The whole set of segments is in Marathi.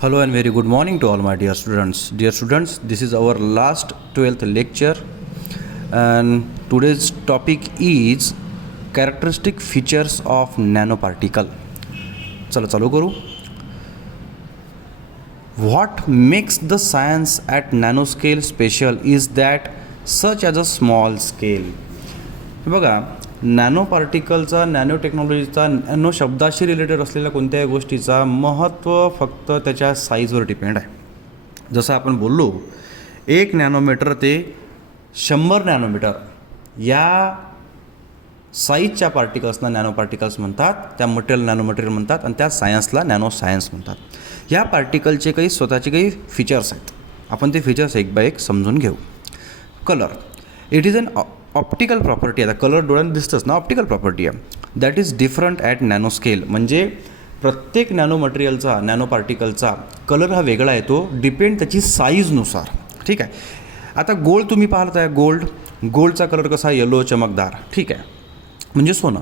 Hello and very good morning to all my dear students. Dear students, this is our last 12th lecture and today's topic is characteristic features of nanoparticle. चला चालू करू. What makes the science at nanoscale special is that such as a small scale. बघा, नॅनो पार्टिकलचा, नॅनो टेक्नॉलॉजीचा, नॅनो शब्दाशी रिलेटेड असलेल्या कोणत्याही गोष्टीचा महत्त्व फक्त त्याच्या साईजवर डिपेंड आहे. जसं आपण बोललो 1 नॅनोमीटर ते 100 नॅनोमीटर या साईजच्या पार्टिकल्सना नॅनो पार्टिकल्स म्हणतात, त्या मटेरियल नॅनो मटेरियल म्हणतात आणि त्या सायन्सला नॅनो सायन्स म्हणतात. ह्या पार्टिकलचे काही स्वतःचे काही फीचर्स आहेत. आपण ते फीचर्स एक बाय एक समजून घेऊ. Colour, it is an optical property. आता कलर डोळ्यांना दिसतंच ना, ऑप्टिकल प्रॉपर्टी आहे. That is different at nano scale. म्हणजे प्रत्येक नॅनो मटेरियलचा, नॅनो पार्टिकलचा कलर हा वेगळा येतो, डिपेंड त्याची साईजनुसार. ठीक आहे. आता गोल्ड तुम्ही पाहताय, गोल्डचा कलर कसा, येलो चमकदार. ठीक आहे, म्हणजे सोनं.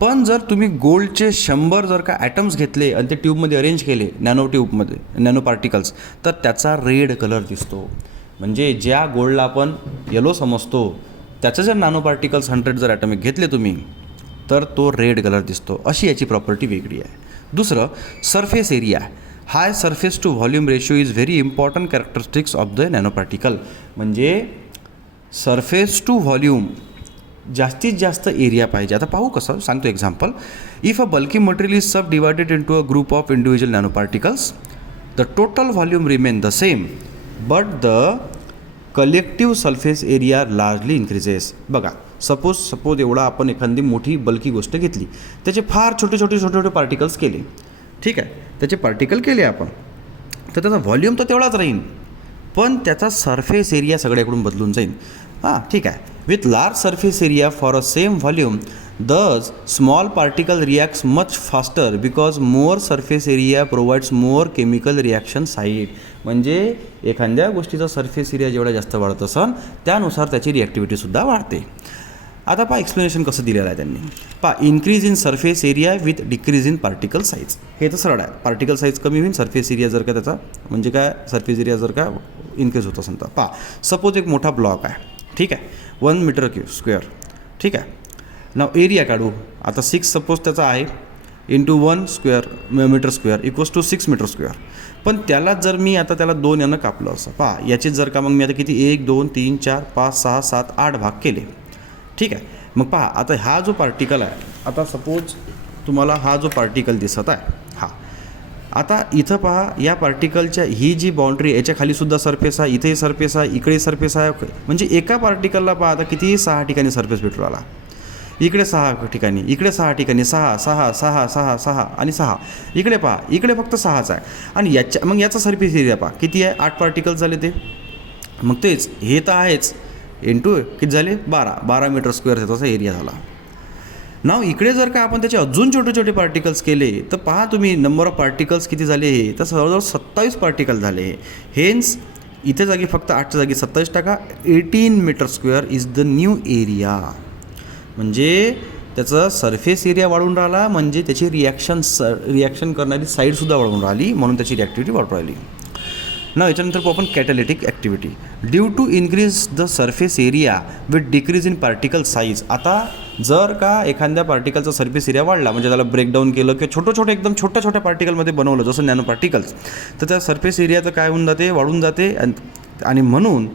पण जर तुम्ही गोल्डचे 100 जर का ॲटम्स घेतले आणि ते ट्यूबमध्ये अरेंज केले, नॅनो ट्यूबमध्ये, नॅनो पार्टिकल्स, तर त्याचा रेड कलर दिसतो. म्हणजे ज्या गोल्डला आपण येलो समजतो त्याचं जर नॅनो पार्टिकल्स 100 जर ॲटमिक घेतले तुम्ही, तर तो रेड कलर दिसतो. अशी याची प्रॉपर्टी वेगळी आहे. दुसरं, surface area. High surface to volume ratio is very important characteristics of the nano particle. म्हणजे सरफेस टू व्हॉल्यूम, जास्तीत जास्त एरिया पाहिजे. आता पाहू कसं, सांगतो example. If a bulky material is subdivided into a group of individual nano particles, the total volume remain the same but the collective surface area largely increases. बघा, सपोज एवढा आपण एखादी मोठी बल्की गोष्ट घेतली, त्याचे फार छोटे पार्टिकल्स केले. ठीक आहे, त्याचे पार्टिकल केले आपण, तर त्याचा व्हॉल्यूम तर तेवढाच राहील, पण त्याचा सरफेस एरिया सगळ्याकडून बदलून जाईल. हां, ठीक आहे. With large surface area for a same volume thus small particle reacts much faster because more surface area provides more chemical reaction site. म्हणजे एखाद्या गोष्टीचा सरफेस एरिया जेवढा जास्त वाढत असेल त्यानुसार त्याची रिॲक्टिव्हिटीसुद्धा वाढते. आता पहा एक्सप्लेनेशन कसं दिलेलं आहे त्यांनी. पहा, increase in surface area with decrease in particle size. हे तर सरळ आहे. पार्टिकल साईज कमी होईल, सरफेस एरिया जर का त्याचा, म्हणजे काय, सरफेस एरिया जर का इन्क्रीज होत असेल तर. पहा, सपोज एक मोठा ब्लॉक आहे. ठीक आहे, 1 मीटर स्क्वेअर. ठीक आहे. नाव एरिया काढू. आता 6 सपोज त्याचा आहे, into 1 square metre square equals to 6 metre square. पण त्याला जर मी आता त्याला 2 यानं कापलं असं, पहा याचे जर का मग मी आता किती 1 2 3 4 5 6 7 8 भाग केले. ठीक आहे. मग पहा, आता हा जो पार्टिकल आहे, आता सपोज तुम्हाला हा जो पार्टिकल दिसत आहे, हा आता इथं पहा, या पार्टिकलच्या ही जी बाउंड्री, याच्या खालीसुद्धा सरफेस आहे, इथेही सरफेस आहे, इकडे सरफेस आहे. म्हणजे एका पार्टिकलला पहा आता किती 6 ठिकाणी सरफेस भेटू आला. इकडे 6 ठिकाणी, इकडे 6 ठिकाणी, 6 6 6 6 6 आणि 6. इकडे पहा, इकडे फक्त 6च आहे. आणि मग याचा सरफेस एरिया पहा किती आहे, 8 पार्टिकल्स झाले ते. मग तेच हे तर आहेच, इंटू किती झाले 12 मीटर स्क्वेअर त्याचा एरिया झाला. नाव इकडे जर का आपण त्याचे अजून छोटे पार्टिकल्स केले तर पहा तुम्ही नंबर ऑफ पार्टिकल्स किती झाले, हे तर जवळजवळ 27 पार्टिकल झाले. हेन्स इथे जागी फक्त 8च्या जागी 27 टाका. 18 metre square is the new area. म्हणजे त्याचा सरफेस एरिया वाढून राहिला, म्हणजे त्याची रिॲक्शन करणारी साईडसुद्धा वाढून राहिली, म्हणून त्याची रिॲक्टिव्हिटी वाढून राहिली. ना याच्यानंतर आपण catalytic activity. Due to increase the surface area with decrease in particle size. आता जर का एखाद्या पार्टिकलचा सरफेस एरिया वाढला, म्हणजे त्याला ब्रेकडाऊन केलं किंवा एकदम छोट्या पार्टिकलमध्ये बनवलं, जसं नॅनो पार्टिकल्स, तर त्या सरफेस एरिया तर काय होऊन जाते, वाढून जाते. आणि म्हणून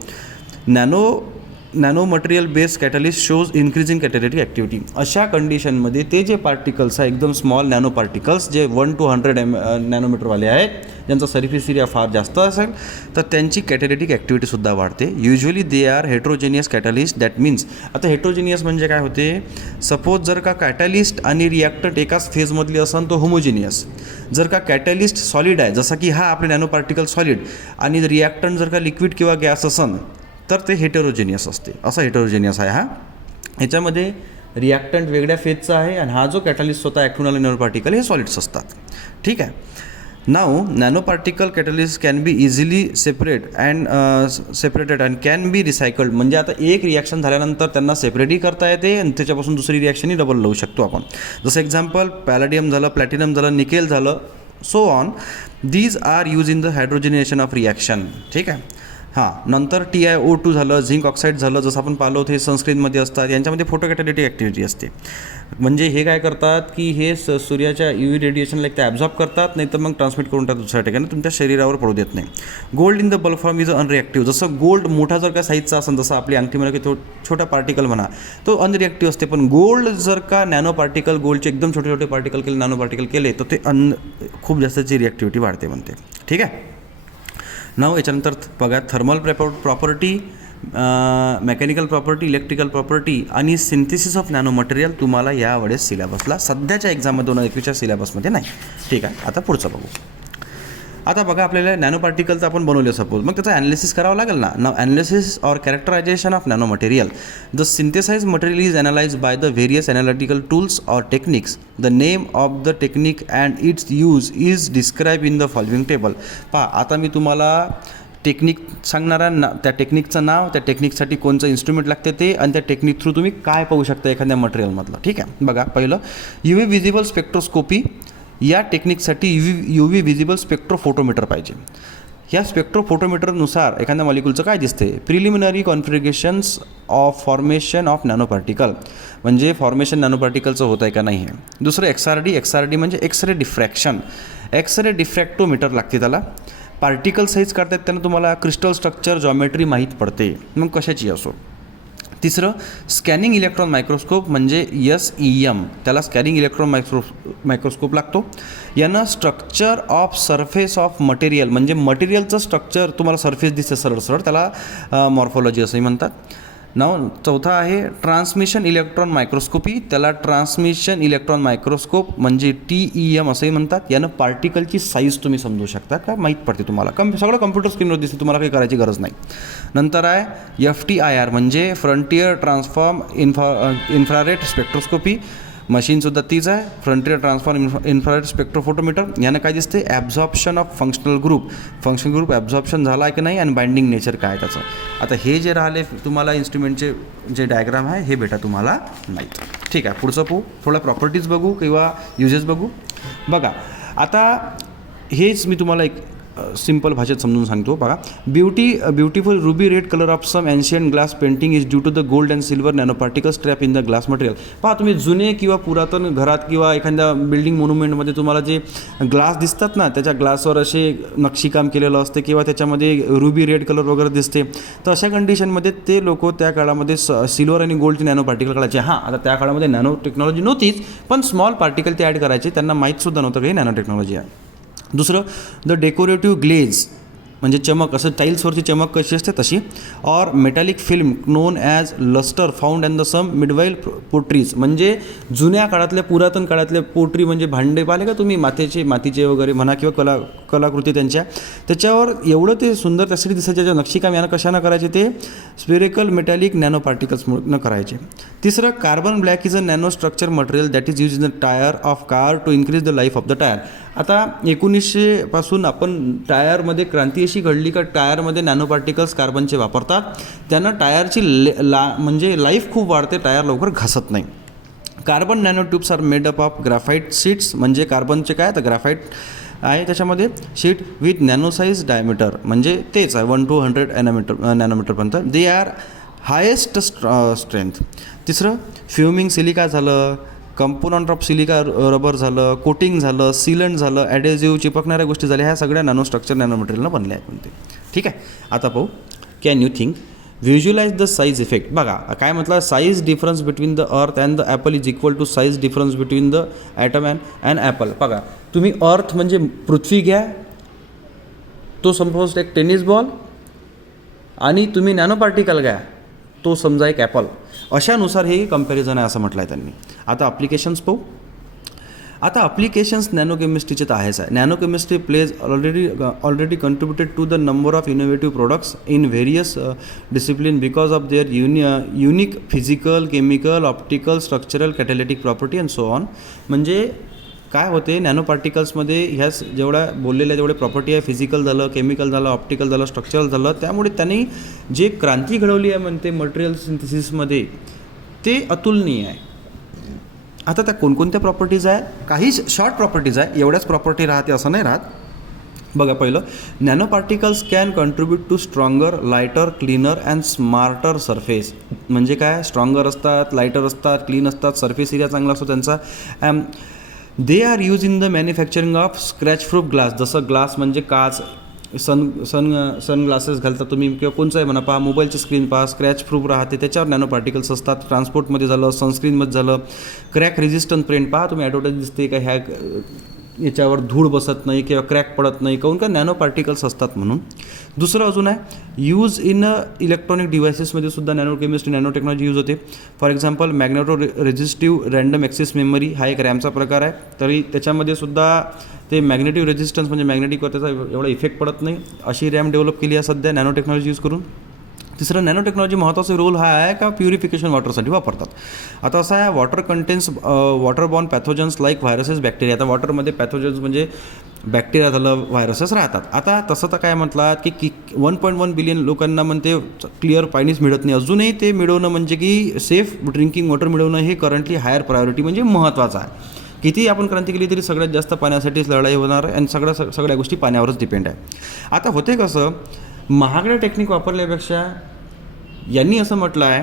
nano material based catalyst shows increasing catalytic activity. अशा कंडिशनमध्ये ते जे पार्टिकल्स आहे, एकदम स्मॉल नॅनो पार्टिकल्स जे 1 to 100 नॅनोमीटरवाले आहेत, ज्यांचा सरफेस एरिया फार जास्त असेल, तर त्यांची कॅटॅलिटिक ॲक्टिव्हिटीसुद्धा वाढते. Usually they are heterogeneous catalyst. That means, आता हेट्रोजेनियस म्हणजे काय होते, सपोज जर का कॅटलिस्ट आणि रिॲक्टंट एकाच फेजमधली असेल तो होमोजिनियस. जर का कॅटलिस्ट सॉलिड आहे, जसं की हा आपले नॅनो पार्टिकल सॉलिड, आणि रिॲक्टंट जर का लिक्विड किंवा गॅस असेल तर ते हेटेरोजेनियस असते. असं हेटेरोजेनियस आहे हा. ह्याच्यामध्ये रिॲक्टंट वेगळ्या फेजचा आहे आणि हा जो कॅटलिस्ट स्वतः ॲक्ट होणारे नॅनो पार्टिकल हे सॉलिड्स असतात. ठीक आहे. Now nano particle catalyst can be easily separated and can be recycled. म्हणजे आता एक रिॲक्शन झाल्यानंतर त्यांना सेपरेटही करता येते आणि त्याच्यापासून दुसरी रिॲक्शनही डबल लावू शकतो आपण. जसं एक्झाम्पल, पॅलेडियम झालं, प्लॅटिनम झालं, निकेल झालं, so on. These are use in the hydrogenation of reaction. ठीक आहे. हां, नंतर TiO2 झालं, झिंक ऑक्साईड झालं, जसं आपण पाहिलं होतं हे सनस्क्रीनमध्ये असतात, यांच्यामध्ये फोटोकॅटॅलिटिक ॲक्टिव्हिटी असते. म्हणजे हे काय करतात की हे सूर्याच्या UV रेडिएशनला एक ते ॲब्झॉर्ब करतात, नाही तर मग ट्रान्समिट करून टाकतात दुसऱ्या ठिकाणी, तुमच्या शरीरावर पडू देत नाही. Gold in the bulk form is unreactive. जसं गोल्ड मोठा जर का साईजचा असेल, जसं आपली अंगठी म्हणा की छोटा पार्टिकल म्हणा, तो अनरिॲक्टिव्ह असते. पण गोल्ड जर का नॅनो पार्टिकल, गोल्डचे एकदम छोटे छोटे पार्टिकल केले, नॅनो पार्टिकल केले, तर ते खूप जास्तची रिॲक्टिव्हिटी वाढते म्हणते. ठीक आहे. नाव याच्यानंतर बघा, thermal property, mechanical property, electrical property आणि सिंथेसिस ऑफ नॅनो मटेरियल तुम्हाला यावेळेस सिलेबसला सध्याच्या एक्झाममध्ये 2021च्या सिलेबसमध्ये नाही. ठीक आहे. आता पुढचं बघू. आता बघा, आपल्याला नॅनो पार्टिकलचं आपण बनवले सपोज, मग त्याचं ॲनालिसिस करावं लागेल ना. Now analysis or characterization of nano material. The synthesize material is analyze by the various analytical tools or techniques. The name of the technique and its use is describe in the following table. पहा, आता मी तुम्हाला टेक्निक सांगणारा त्या टेक्निकचं नाव, त्या टेक्निकसाठी कोणतं इन्स्ट्रुमेंट लागते ते, आणि त्या टेक्निक थ्रू तुम्ही काय पाहू शकता एखाद्या मटेरियलमधलं. ठीक आहे. बघा, पहिलं UV विजिबल स्पेक्ट्रोस्कोपी. या टेक्निकसाठी UV विजिबल स्पेक्ट्रोफोटोमीटर पाहिजे. या स्पेक्ट्रोफोटोमीटरनुसार एखाद्या मॉलिक्यूलचं काय दिसते, preliminary configurations of formation of nano particle, म्हणजे फॉर्मेशन नॅनो पार्टिकलचं होत आहे का नाही आहे. दुसरं XRD म्हणजे एक्सरे डिफ्रॅक्शन. एक्सरे डिफ्रॅक्टोमीटर लागते त्याला. पार्टिकल साईज काढतात त्यांना तुम्हाला क्रिस्टल स्ट्रक्चर, जॉमेट्री माहीत पडते, मग कशाची असो. तिसरं स्कॅनिंग इलेक्ट्रॉन मायक्रोस्कोप म्हणजे SEM, त्याला स्कॅनिंग इलेक्ट्रॉन मायक्रोस्कोप लागतो. यानं structure of surface of material, म्हणजे मटेरियलचं स्ट्रक्चर तुम्हाला सरफेस दिसते सरळ सरळ, त्याला मॉर्फोलॉजी असंही म्हणतात. नाव चौथा आहे ट्रान्समिशन इलेक्ट्रॉन मायक्रोस्कोपी. त्याला ट्रान्समिशन इलेक्ट्रॉन मायक्रोस्कोप म्हणजे TEM असंही म्हणतात. यानं पार्टिकलची साईज तुम्ही समजू शकता का, माहीत पडते तुम्हाला. सगळं कम्प्युटर स्क्रीनवर दिसते, तुम्हाला काही करायची गरज नाही. नंतर आहे FTIR म्हणजे फ्रंटियर ट्रान्सफॉर्म इन्फ्रारेड स्पेक्ट्रोस्कोपी. मशीनसुद्धा तीच आहे, फ्रंटियर ट्रान्सफॉर्म इन्फ्रारेड स्पेक्ट्रोफोटोमीटर. यानं काय दिसते, absorption of functional group absorption झाला आहे की नाही, आणि बाइंडिंग नेचर काय आहे त्याचं. आता हे जे राहिले तुम्हाला इन्स्ट्रुमेंटचे जे डायग्राम आहे हे बेटा तुम्हाला माहीत. ठीक आहे. पुढचं थोड्या प्रॉपर्टीज बघू किंवा युजेस बघू. बघा, आता हेच मी तुम्हाला एक सिंपल भाषेत समजून सांगतो. बघा, beautiful ruby red colour of some ancient glass painting is due to the gold and silver nano particles trap in the glass material. पहा, तुम्ही जुने किंवा पुरातन घरात किंवा एखाद्या बिल्डिंग मोन्युमेंटमध्ये तुम्हाला जे ग्लास दिसतात ना, त्याच्या ग्लासवर असे नक्षीकाम केलेलं असते किंवा त्याच्यामध्ये रुबी रेड कलर वगैरे दिसते. तर अशा कंडिशनमध्ये ते लोक त्या काळामध्ये सिल्वर आणि गोल्डचे नॅनो पार्टिकल काढायचे. हां, आता त्या काळामध्ये नॅनो टेक्नॉलॉजी नव्हतीच, पण स्मॉल पार्टिकल ते ॲड करायचे. त्यांना माहीतसुद्धा नव्हतं की नॅनो टेक्नॉलॉजी आहे. दुसरं, द डेकोरेटिव्ह ग्लेज म्हणजे चमक, असं टाईल्सवरची चमक कशी असते तशी. Or metallic film known as lustre found and the some medieval potteries, म्हणजे जुन्या काळातल्या पुरातन काळातल्या पोट्री म्हणजे भांडे पाहिले का तुम्ही, मातीचे वगैरे म्हणा किंवा कलाकृती त्याच्यावर एवढं ते सुंदर त्यासाठी दिसायचे. ज्या नक्षीकाम यानं कशानं करायचे, ते स्पेरिकल मेटॅलिक नॅनो पार्टिकल्सनं करायचे. तिसरं, carbon black is a nano structure material that is use in the tyre of car to increase the life of the tyre. आता 1900 पासून आपण टायरमध्ये क्रांती अशी घडली का टायरमध्ये नॅनो पार्टिकल्स कार्बनचे वापरतात. त्यानं टायरची म्हणजे लाईफ खूप वाढते, टायर लवकर घसत नाही. Carbon nano tubes are made up of graphite sheets, म्हणजे कार्बनचे काय तर ग्राफाईट आहे त्याच्यामध्ये sheet with nano size diameter, म्हणजे तेच आहे 1 to 100 नॅनोमीटरपर्यंत. They are highest strength. तिसरं, फ्युमिंग सिलिका झालं, कंपोनंट ऑफ सिलिका रबर झालं, कोटिंग झालं, सीलंट झालं, ॲडेझिव्ह चिपकणाऱ्या गोष्टी झाल्या, ह्या सगळ्या नॅनो स्ट्रक्चर नॅनो मटेरियलनं बनल्या आहेत म्हणते. ठीक आहे. आता पाहू, can you think visualize the size effect. बघा काय म्हटलं, size difference between the earth and the apple is equal to size difference between the atom and apple. बघा, तुम्ही अर्थ म्हणजे पृथ्वी घ्या, तो सपोज एक टेनिस बॉल, आणि तुम्ही नॅनो पार्टिकल घ्या, तो समजा एक ॲपल. अशानुसार हे कंपॅरिझन आहे असं म्हटलं आहे त्यांनी. आता ॲप्लिकेशन्स पाहू. आता ॲप्लिकेशन्स नॅनो केमिस्ट्रीचे तर आहेच आहे. Nano chemistry plays already contributed to the number of innovative products in various discipline because of their unique physical, chemical, optical, structural, catalytic property and so on. म्हणजे काय होते, नॅनो पार्टिकल्समध्ये ह्या जेवढ्या बोललेल्या जेवढे प्रॉपर्टी आहे, फिजिकल झालं, केमिकल झालं, ऑप्टिकल झालं, स्ट्रक्चरल झालं, त्यामुळे त्यांनी जे क्रांती घडवली आहे म्हणते मटेरियल सिंथेसिसमध्ये, ते अतुलनीय आहे. आता त्या कोणकोणत्या प्रॉपर्टीज आहे, काही शॉर्ट प्रॉपर्टीज आहे, एवढ्याच प्रॉपर्टी राहते असं नाही राहत. बघा पहिलं, nano particles can contribute to stronger, lighter, cleaner and smarter surface. म्हणजे काय, स्ट्रॉंगर असतात, लायटर असतात, क्लीन असतात, सरफेस एरिया चांगला असतो त्यांचा. They are use in the manufacturing of scratch proof glass. जसं ग्लास म्हणजे काच, सन ग्लासेस घालता तुम्ही किंवा कोणचंही म्हणा, पहा मोबाईलची स्क्रीन पहा, स्क्रॅच प्रूफ राहते, त्याच्यावर नॅनो पार्टिकल्स असतात. ट्रान्सपोर्टमध्ये झालं, सनस्क्रीनमध्ये झालं, क्रॅक रेजिस्टंट प्रिंट पहा तुम्ही, ॲडव्हर्टाईज दिसते का ह्या याच्यावर धूळ बसत नाही किंवा क्रॅक पडत नाही, काहून का नॅनो पार्टिकल्स असतात म्हणून. दुसरं अजून आहे, यूज इन इलेक्ट्रॉनिक डिव्हायसेसमध्ये सुद्धा nano chemistry, nano technology use होते. For example magneto resistive random access memory हा एक रॅमचा प्रकार आहे, तरी त्याच्यामध्ये सुद्धा ते मॅग्नेटिव्ह रेझिस्टन्स म्हणजे मॅग्नेटिकवर त्याचा एवढा इफेक्ट पडत नाही, अशी रॅम डेव्हलप केली आहे सध्या नॅनो टेक्नॉलॉजी यूज करून. तिसरं, नॅनो टेक्नॉलॉजी महत्त्वाचा रोल हा आहे का प्युरिफिकेशन वॉटरसाठी वापरतात. आता असं आहे, water contains waterborne pathogens like viruses, bacteria. आता वॉटरमध्ये पॅथोजन्स म्हणजे बॅक्टेरिया झालं, व्हायरसेस राहतात. आता तसं तर काय म्हटलं की 1.1 बिलियन लोकांना म्हणते क्लिअर पाणीच मिळत नाही, अजूनही ते मिळवणं म्हणजे की सेफ ड्रिंकिंग वॉटर मिळवणं हे करंटली हायर प्रायोरिटी म्हणजे महत्त्वाचं आहे. किती आपण क्रांती केली तरी सगळ्यात जास्त पाण्यासाठीच लढाई होणार आहे आणि सगळ्या गोष्टी पाण्यावरच डिपेंड आहे. आता होते कसं, महागड्या टेक्निक वापरल्यापेक्षा यांनी असं म्हटलं आहे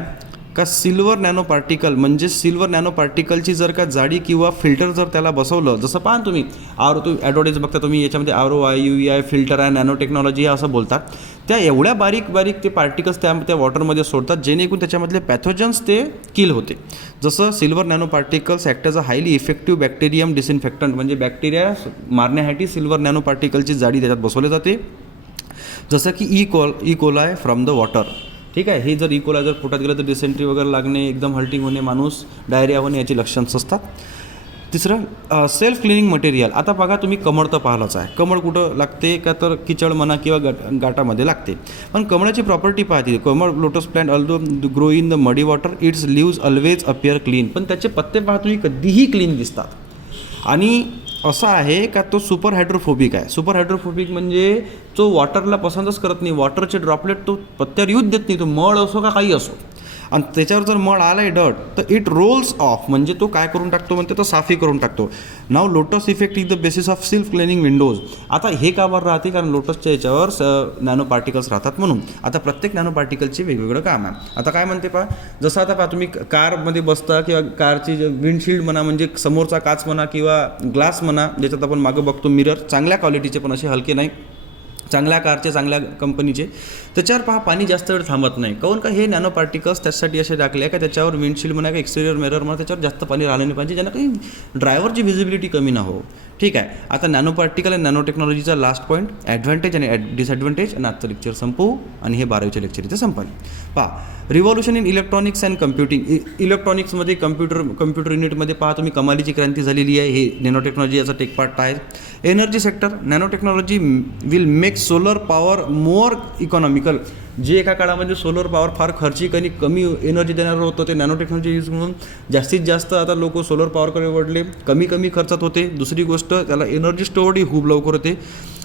का सिल्वर नॅनो पार्टिकल म्हणजे सिल्वर नॅनो पार्टिकलची जर का जाडी किंवा फिल्टर जर त्याला बसवलं, जसं पाहा तुम्ही तुम्ही ॲडव्हर्टाईज बघता तुम्ही, याच्यामध्ये RO आहे, UV आहे, फिल्टर आहे, नॅनो टेक्नॉलॉजी आहे असं बोलतात. त्या एवढ्या बारीक ते पार्टिकल्स त्या वॉटरमध्ये सोडतात जेणेकरून त्याच्यामधले पॅथोजन्स ते किल होते. जसं silver nano particles act as a highly effective bacterium disinfectant, म्हणजे बॅक्टेरिया मारण्यासाठी सिल्वर नॅनो पार्टिकलची जाडी त्याच्यात बसवली जाते. जसं की इकोलाय फ्रॉम द वॉटर. ठीक आहे, हे जर इकोला जर पोटात गेलं तर डिसेंट्री वगैरे लागणे, एकदम हल्टिंग होणे, माणूस डायरिया होणे याची लक्षणं असतात. तिसरं, सेल्फ क्लिनिंग मटेरियल. आता बघा तुम्ही, कमळ तर पाहिलंच आहे, कमळ कुठं लागते का तर किचड म्हणा किंवा गाटामध्ये लागते. पण कमळाची प्रॉपर्टी पाहते, कमळ lotus plant although grow in the muddy water its leaves always appear clean. पण त्याचे पत्ते पहा तुम्ही कधीही क्लीन दिसतात. आणि असं आहे का तो सुपर हायड्रोफोबिक आहे. सुपर हायड्रोफोबिक म्हणजे तो वॉटरला पसंतच करत नाही, वॉटरचे ड्रॉपलेट तो पत्त्यावर येऊच देत नाही, तो मळ असो का काही असो. आणि त्याच्यावर जर मळ आला आहे डट तर इट रोल्स ऑफ, म्हणजे तो काय करून टाकतो म्हणते तो साफी करून टाकतो. Now lotus effect is the basis of self cleaning windows. आता हे का बरं राहते, कारण लोटसच्या याच्यावर नॅनो पार्टिकल्स राहतात म्हणून. आता प्रत्येक नॅनो पार्टिकलचे वेगवेगळं काम आहे. आता काय म्हणते पहा, जसं आता पहा तुम्ही कारमध्ये बसता किंवा कारची विंडशिल्ड म्हणा, म्हणजे समोरचा काच म्हणा किंवा ग्लास म्हणा, ज्याच्यात आपण मागं बघतो मिरर, चांगल्या क्वालिटीचे पण असे हलके नाही, चांगल्या कारचे, चांगल्या कंपनीचे, त्याच्यावर पहा पाणी जास्त वेळ थांबत नाही. काहून का, हे नॅनो पार्टिकल्स त्यासाठी असे टाकले आहे का त्याच्यावर विंडशिल्ड म्हणा का एक्सटेरियर मिरर म्हणा त्याच्यावर जास्त पाणी राहिलं नाही पाहिजे, ज्यांना काही ड्रायव्हरची व्हिजिबिलिटी कमी ना हो. ठीक आहे, आता नॅनो पार्टिकल आणि नॅनो टेक्नॉलॉजीचा लास्ट पॉईंट, ॲडव्हान्टेज आणि डिसॲडव्हान्टेज, आणि आजचं लेक्चर संपवू आणि हे 12वीचे लेक्चर इथे संपवले. पहा, revolution in electronics and computing. इलेक्ट्रॉनिक्समध्ये कम्प्युटर युनिटमध्ये पहा तुम्ही कमालीची क्रांती झालेली आहे, हे नॅनो टेक्नॉलॉजी याचा टेक पार्ट आहे. Energy sector, nano technology will make solar power more economical. जे एका काळामध्ये सोलर पॉवर फार खर्चिक आणि कमी एनर्जी देणारं होतं, ते नॅनो टेक्नॉलॉजी यूज म्हणून जास्तीत जास्त आता लोक सोलर पॉवरकडे वळले, कमी खर्चात होते. दुसरी गोष्ट, त्याला एनर्जी स्टोअरही खूप लवकर होते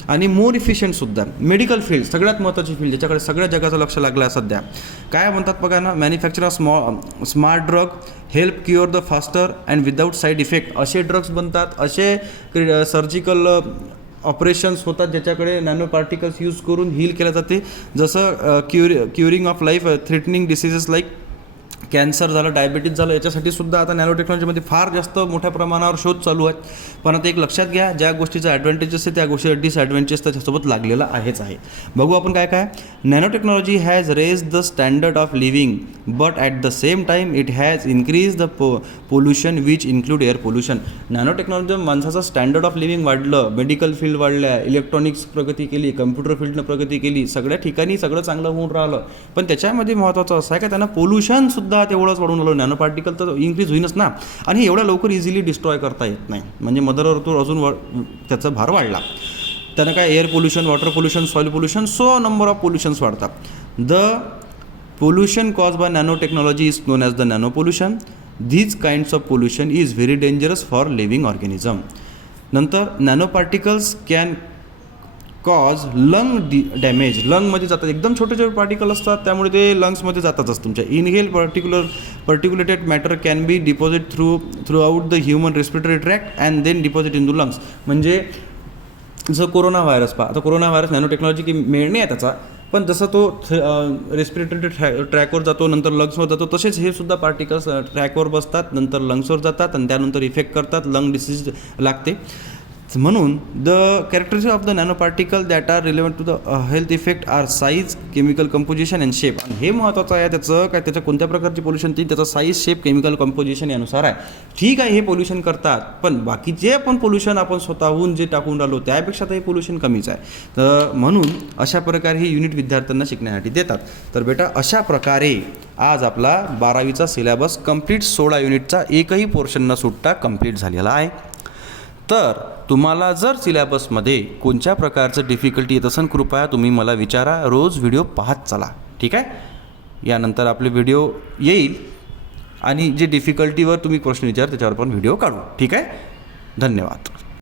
आणि मोर इफिशियंटसुद्धा. मेडिकल फील्ड सगळ्यात महत्त्वाची फील्ड, ज्याच्याकडे सगळ्या जगाचं लक्ष लागलं आहे सध्या. काय म्हणतात बघा ना, manufacture of smart drug help cure the faster and without side effect. असे ड्रग्स बनतात, असे सर्जिकल ऑपरेशन्स होतात ज्याच्याकडे नॅनो पार्टिकल्स यूज करून हील केल्या जाते. जसं curing of life threatening diseases like cancer झालं, डायबिटीज झालं, याच्यासाठी सुद्धा आता नॅनो टेक्नॉलॉजीमध्ये फार जास्त मोठ्या प्रमाणावर शोध चालू आहेत. पण आता एक लक्षात घ्या, ज्या गोष्टीचा ॲडव्हान्टेज असते त्या गोष्टीचा डिसॲडव्हान्टेज त्याच्यासोबत लागलेला आहेच आहे. बघू आपण काय काय. Nano technology has raise the standard of living but at the same time it has increase the pollution which include air pollution. Nano technology माणसाचं स्टँडर्ड ऑफ लिव्हिंग वाढलं, मेडिकल फील्ड वाढल्या, इलेक्ट्रॉनिक्स प्रगती केली, कम्प्युटर फील्डनं प्रगती केली, सगळ्या ठिकाणी सगळं चांगलं होऊन राहिलं. पण त्याच्यामध्ये महत्त्वाचं असं आहे का त्यांना पोल्युशनसुद्धा तेवढंच वाढून आलं. नॅनो पार्टिकल तर इन्क्रीज होईनच ना, आणि हे एवढ्या लवकर इझिली डिस्ट्रॉय करता येत नाही, म्हणजे मदर अर्थवर अजून त्याचा भार वाढला. त्यानं काय air pollution, water pollution, soil pollution, so number of pollutions वाढतात. The pollution cause by nano technology is known as the nano pollution. these kinds of pollution is very dangerous for living organism. नंतर nano particles can cause lung damage. लंगमध्ये जातात, एकदम छोटे छोटे पार्टिकल असतात, त्यामुळे ते लंग्समध्ये जातातच तुमच्या. Inhale particulated matter can be deposit throughout the human respiratory tract and then deposit into lungs. म्हणजे जसं कोरोना व्हायरस आता कोरोना व्हायरस नॅनो टेक्नॉलॉजी की मेळ नाही आहे त्याचा, पण जसं तो रेस्पिरेटरी ट्रॅकवर जातो, नंतर लंग्सवर जातो, तसेच हे सुद्धा पार्टिकल्स ट्रॅकवर बसतात, नंतर लंग्सवर जातात आणि त्यानंतर इफेक्ट करतात, लंग डिसीज लागते. म्हणून the characteristic of the nano particle that are relevant to the health effect are size, chemical composition and shape. आणि हे महत्त्वाचं आहे त्याचं काय, त्याच्या कोणत्या प्रकारची पोल्युशन ती त्याचा साईज, शेप, केमिकल कंपोजिशन यानुसार आहे. ठीक आहे, हे पोल्युशन करतात, पण बाकी जे आपण पोल्युशन आपण स्वतःहून जे टाकून राहिलो त्यापेक्षा तर हे पोल्युशन कमीच आहे. तर म्हणून अशा प्रकारे हे युनिट विद्यार्थ्यांना शिकण्यासाठी देतात. तर बेटा अशा प्रकारे आज आपला 12वीचा सिलेबस कंप्लीट 16 युनिटचा एकही पोर्शन न सुटता कंप्लीट झालेला आहे. तर तुम्हाला जर सिलेबसमध्ये कोणत्या प्रकारचं डिफिकल्टी येत असेल कृपया तुम्ही मला विचारा. रोज व्हिडिओ पाहत चला, ठीक आहे. यानंतर आपले व्हिडिओ येईल आणि जे डिफिकल्टीवर तुम्ही प्रश्न विचार त्याच्यावर पण व्हिडिओ काढू, ठीक आहे. धन्यवाद.